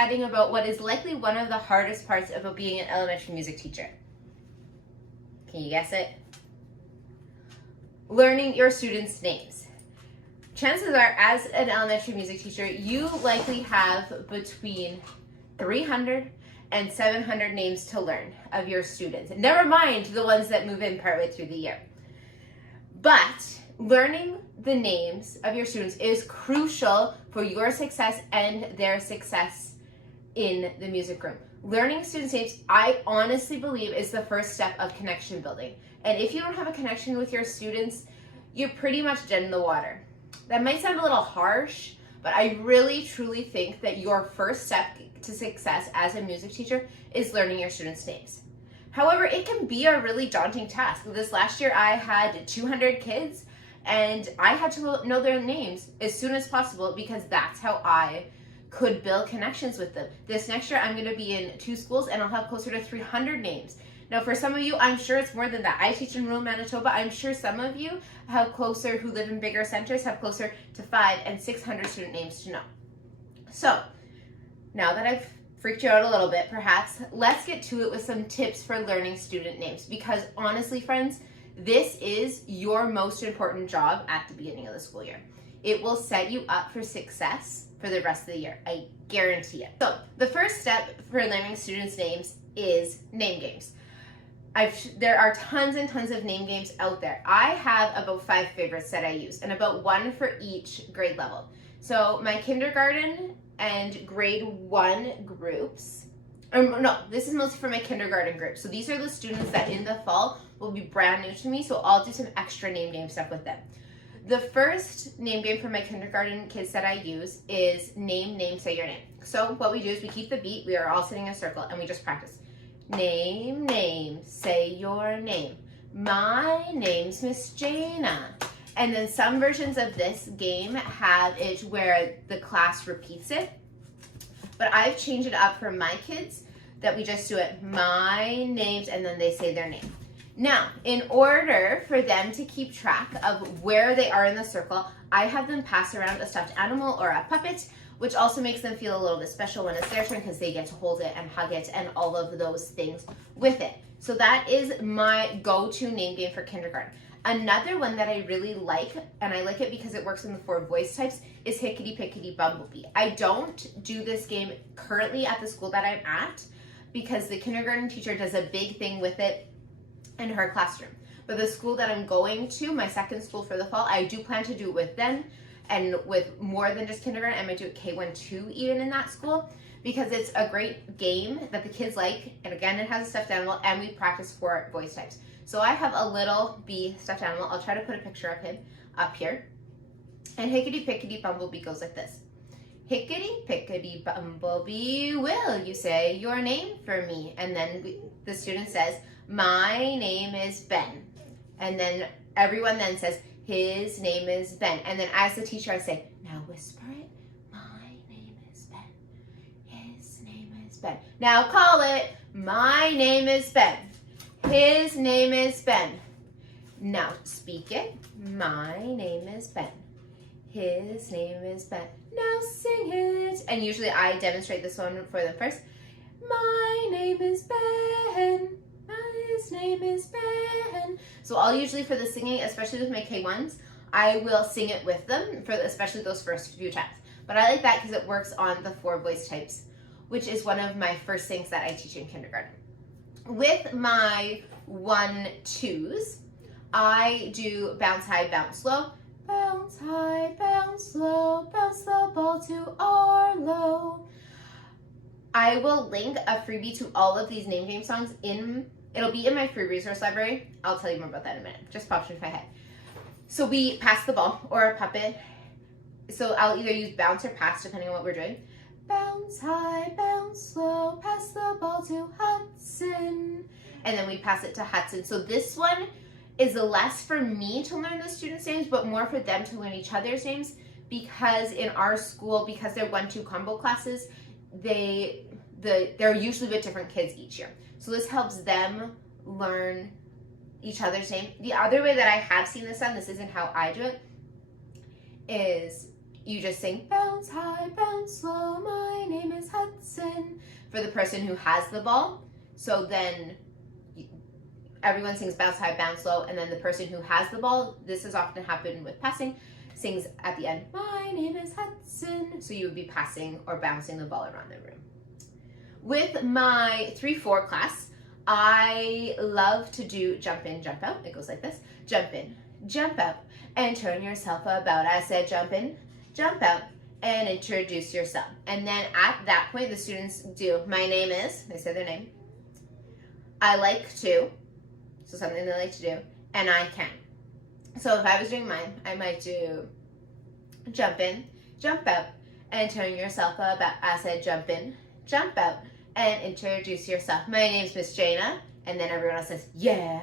chatting about what is likely one of the hardest parts about being an elementary music teacher. Can you guess it? Learning your students' names. Chances are, as an elementary music teacher, you likely have between 300 and 700 names to learn of your students. Never mind the ones that move in partway through the year. But learning the names of your students is crucial for your success and their success in the music room. Learning students' names, I honestly believe, is the first step of connection building. And if you don't have a connection with your students, you're pretty much dead in the water. That might sound a little harsh, but I really truly think that your first step to success as a music teacher is learning your students' names. However, it can be a really daunting task. This last year I had 200 kids and I had to know their names as soon as possible because that's how I could build connections with them. This next year I'm going to be in 2 schools and I'll have closer to 300 names. Now for some of you, I'm sure it's more than that. I teach in rural Manitoba. I'm sure some of you who live in bigger centers have closer to 500 and 600 student names to know. So now that I've freaked you out a little bit, perhaps, let's get to it with some tips for learning student names. Because honestly, friends, this is your most important job at the beginning of the school year. It will set you up for success for the rest of the year. I guarantee it. So the first step for learning students' names is name games. There are tons and tons of name games out there. I have about 5 favorites that I use and about 1 for each grade level. So my kindergarten and grade 1 groups, this is mostly for my kindergarten group. So these are the students that in the fall will be brand new to me, so I'll do some extra name game stuff with them. The first name game for my kindergarten kids that I use is name, name, say your name. So what we do is we keep the beat, we are all sitting in a circle and we just practice. Name, name, say your name. My name's Miss Jayna. And then some versions of this game have it where the class repeats it. But I've changed it up for my kids that we just do it, my name's, and then they say their name. Now, in order for them to keep track of where they are in the circle, I have them pass around a stuffed animal or a puppet, which also makes them feel a little bit special when it's their turn because they get to hold it and hug it and all of those things with it. So that is my go-to name game for kindergarten. Another one that I really like, and I like it because it works in the 4 voice types, is Hickety Pickety Bumblebee. I don't do this game currently at the school that I'm at because the kindergarten teacher does a big thing with it in her classroom. But the school that I'm going to, my second school for the fall, I do plan to do it with them and with more than just kindergarten. I might do it K1, 2 even in that school because it's a great game that the kids like. And again, it has a stuffed animal and we practice 4 voice types. So I have a little bee stuffed animal. I'll try to put a picture of him up here. And Hickety Pickety Bumblebee goes like this. Hickety Pickety Bumblebee, will you say your name for me? And then the student says, my name is Ben. And then everyone then says, his name is Ben. And then as the teacher, I say, now whisper it. My name is Ben. His name is Ben. Now call it. My name is Ben. His name is Ben. Now speak it. My name is Ben. His name is Ben. Now sing it. And usually I demonstrate this one for them first. My name is Ben. His name is Ben. So I'll usually, for the singing, especially with my K1s, I will sing it with them, for especially those first few times. But I like that because it works on the 4 voice types, which is one of my first things that I teach in kindergarten. With my 1-2s, I do bounce high, bounce low. Bounce high, bounce low, bounce the ball to our low. I will link a freebie to all of these name game songs it'll be in my free resource library. I'll tell you more about that in a minute. Just popped into my head. So we pass the ball or a puppet. So I'll either use bounce or pass depending on what we're doing. Bounce high, bounce low, pass the ball to Hudson. And then we pass it to Hudson. So this one is less for me to learn the students' names, but more for them to learn each other's names because in our school, because they're 1-2 combo classes, they're usually with different kids each year. So this helps them learn each other's name. The other way that I have seen this done, this isn't how I do it, is you just sing bounce high, bounce low, my name is Hudson for the person who has the ball. So then everyone sings bounce high, bounce low, and then the person who has the ball, this has often happened with passing, sings at the end, my name is Hudson. So you would be passing or bouncing the ball around the room. With my 3-4 class, I love to do jump in, jump out. It goes like this. Jump in, jump out, and turn yourself about. I said jump in, jump out, and introduce yourself. And then at that point, the students do, my name is, they say their name. I like to, so something they like to do, and I can. So if I was doing mine, I might do jump in, jump out, and turn yourself about. I said jump in, jump out, and introduce yourself. My name's Miss Jayna, and then everyone else says, yeah.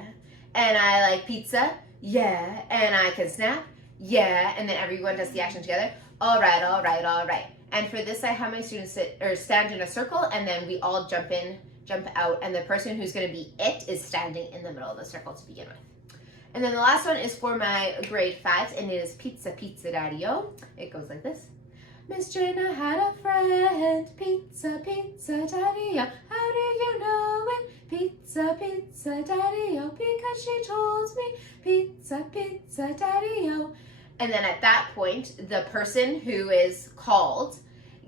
And I like pizza, yeah. And I can snap, yeah. And then everyone does the action together. All right, all right, all right. And for this, I have my students sit or stand in a circle, and then we all jump in, jump out, and the person who's gonna be it is standing in the middle of the circle to begin with. And then the last one is for my grade 5s, and it is pizza, pizza, daddy-o. It goes like this. Miss Jayna had a friend, pizza, pizza, daddy-o. How do you know it? Pizza, pizza, daddy-o. Because she told me, pizza, pizza, daddy-o. And then at that point, the person who is called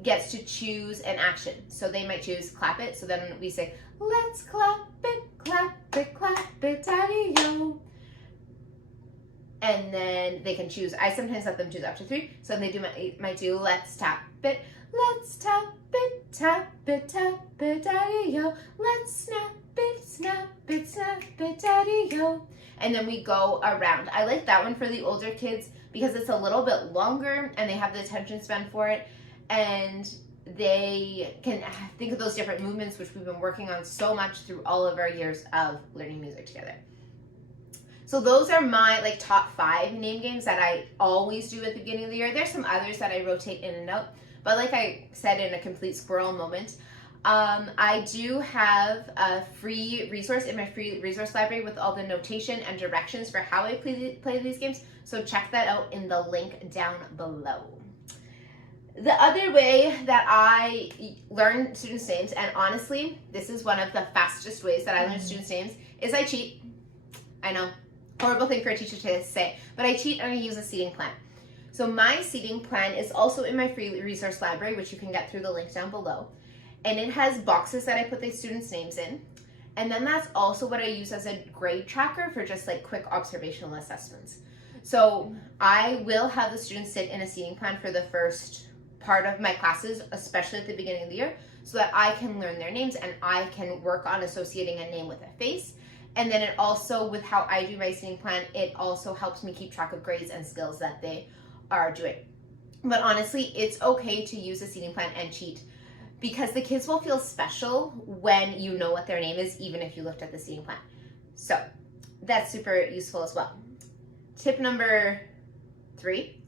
gets to choose an action. So they might choose clap it. So then we say, let's clap it, daddy-o. And then they can choose, I sometimes let them choose up to 3. So they might do let's tap it, daddy-o. Let's snap it, daddy-o. And then we go around. I like that one for the older kids because it's a little bit longer and they have the attention span for it. And they can think of those different movements, which we've been working on so much through all of our years of learning music together. So those are my top 5 name games that I always do at the beginning of the year. There's some others that I rotate in and out, but like I said in a complete squirrel moment, I do have a free resource in my free resource library with all the notation and directions for how I play these games. So check that out in the link down below. The other way that I learn students' names, and honestly, this is one of the fastest ways that I learn students' names, is I cheat. I know. Horrible thing for a teacher to say, but I cheat and I use a seating plan. So my seating plan is also in my free resource library, which you can get through the link down below. And it has boxes that I put the students' names in. And then that's also what I use as a grade tracker for just quick observational assessments. So I will have the students sit in a seating plan for the first part of my classes, especially at the beginning of the year, so that I can learn their names and I can work on associating a name with a face. And then it also, with how I do my seating plan, it also helps me keep track of grades and skills that they are doing. But honestly, it's okay to use a seating plan and cheat because the kids will feel special when you know what their name is, even if you looked at the seating plan. So that's super useful as well. Tip number 3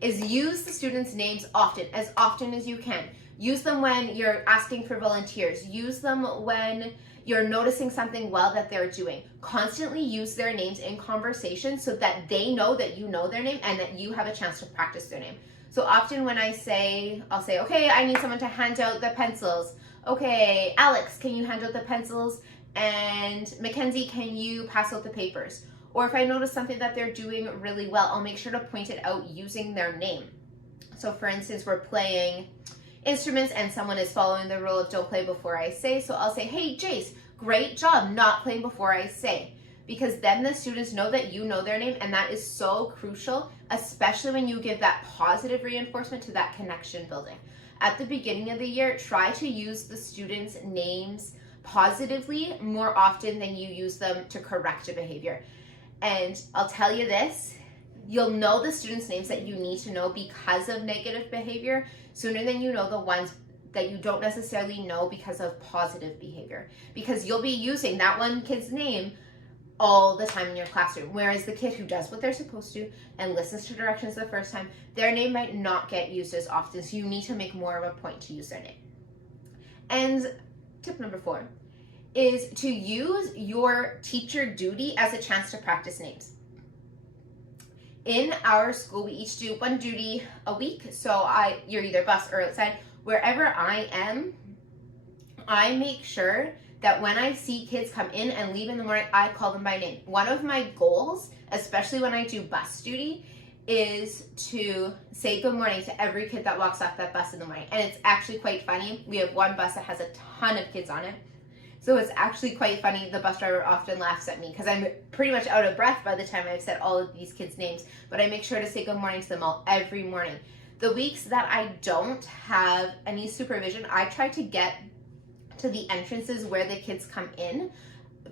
is use the students' names often as you can. Use them when you're asking for volunteers. Use them when you're noticing something well that they're doing. Constantly use their names in conversation so that they know that you know their name and that you have a chance to practice their name. So often when I'll say, okay, I need someone to hand out the pencils. Okay, Alex, can you hand out the pencils? And Mackenzie, can you pass out the papers? Or if I notice something that they're doing really well, I'll make sure to point it out using their name. So for instance, we're playing instruments and someone is following the rule of don't play before I say. So I'll say, hey, Jace, great job not playing before I say. Because then the students know that you know their name, and that is so crucial, especially when you give that positive reinforcement to that connection building. At the beginning of the year, try to use the students' names positively more often than you use them to correct a behavior. And I'll tell you this, you'll know the students' names that you need to know because of negative behavior sooner than you know the ones that you don't necessarily know because of positive behavior. Because you'll be using that one kid's name all the time in your classroom. Whereas the kid who does what they're supposed to and listens to directions the first time, their name might not get used as often. So you need to make more of a point to use their name. And tip number 4 is to use your teacher duty as a chance to practice names. In our school, we each do one duty a week. So you're either bus or outside. Wherever I am, I make sure that when I see kids come in and leave in the morning, I call them by name. One of my goals, especially when I do bus duty, is to say good morning to every kid that walks off that bus in the morning. And it's actually quite funny. We have one bus that has a ton of kids on it. So it's actually quite funny. The bus driver often laughs at me because I'm pretty much out of breath by the time I've said all of these kids' names. But I make sure to say good morning to them all every morning. The weeks that I don't have any supervision, I try to get to the entrances where the kids come in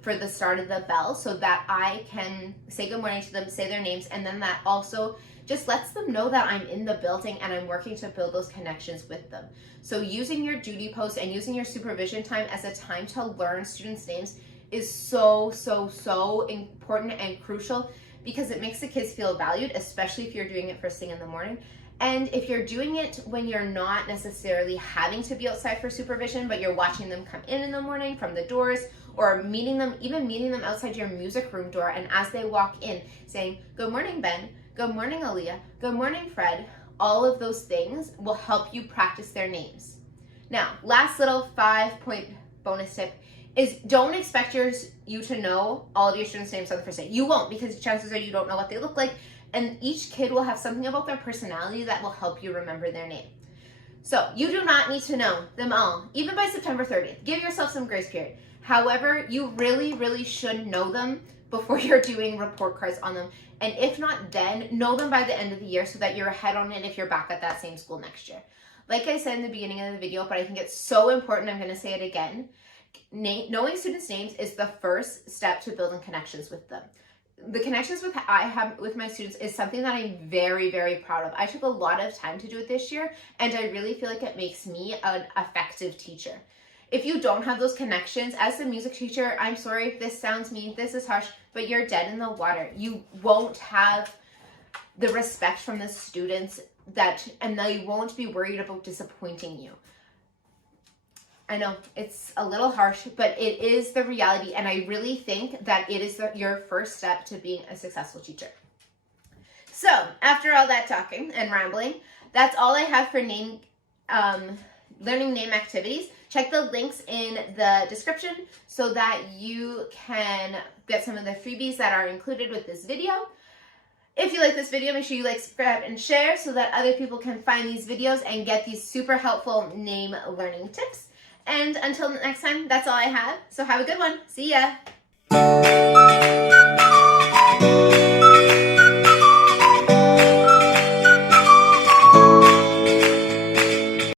for the start of the bell so that I can say good morning to them, say their names, and then that also just lets them know that I'm in the building and I'm working to build those connections with them. So using your duty post and using your supervision time as a time to learn students' names is so important and crucial because it makes the kids feel valued, especially if you're doing it first thing in the morning. And if you're doing it when you're not necessarily having to be outside for supervision, but you're watching them come in the morning from the doors, or meeting them outside your music room door, and as they walk in, saying, good morning, Ben, good morning, Aaliyah, good morning, Fred, all of those things will help you practice their names. Now, last little 5-point bonus tip is don't expect you to know all of your students' names on the first day. You won't, because chances are you don't know what they look like, and each kid will have something about their personality that will help you remember their name. So you do not need to know them all, even by September 30th. Give yourself some grace period. However, you really should know them before you're doing report cards on them. And if not then, know them by the end of the year so that you're ahead on it if you're back at that same school next year. Like I said in the beginning of the video, but I think it's so important, I'm going to say it again. Knowing students' names is the first step to building connections with them. The connections I have with my students is something that I'm very proud of. I took a lot of time to do it this year, and I really feel like it makes me an effective teacher. If you don't have those connections, as a music teacher, I'm sorry if this sounds mean, this is harsh, but you're dead in the water. You won't have the respect from the students and they won't be worried about disappointing you. I know it's a little harsh, but it is the reality, and I really think that it is your first step to being a successful teacher. So after all that talking and rambling, that's all I have for learning name activities. Check the links in the description so that you can get some of the freebies that are included with this video. If you like this video, make sure you like, subscribe, and share so that other people can find these videos and get these super helpful name learning tips. And until next time, that's all I have. So have a good one. See ya.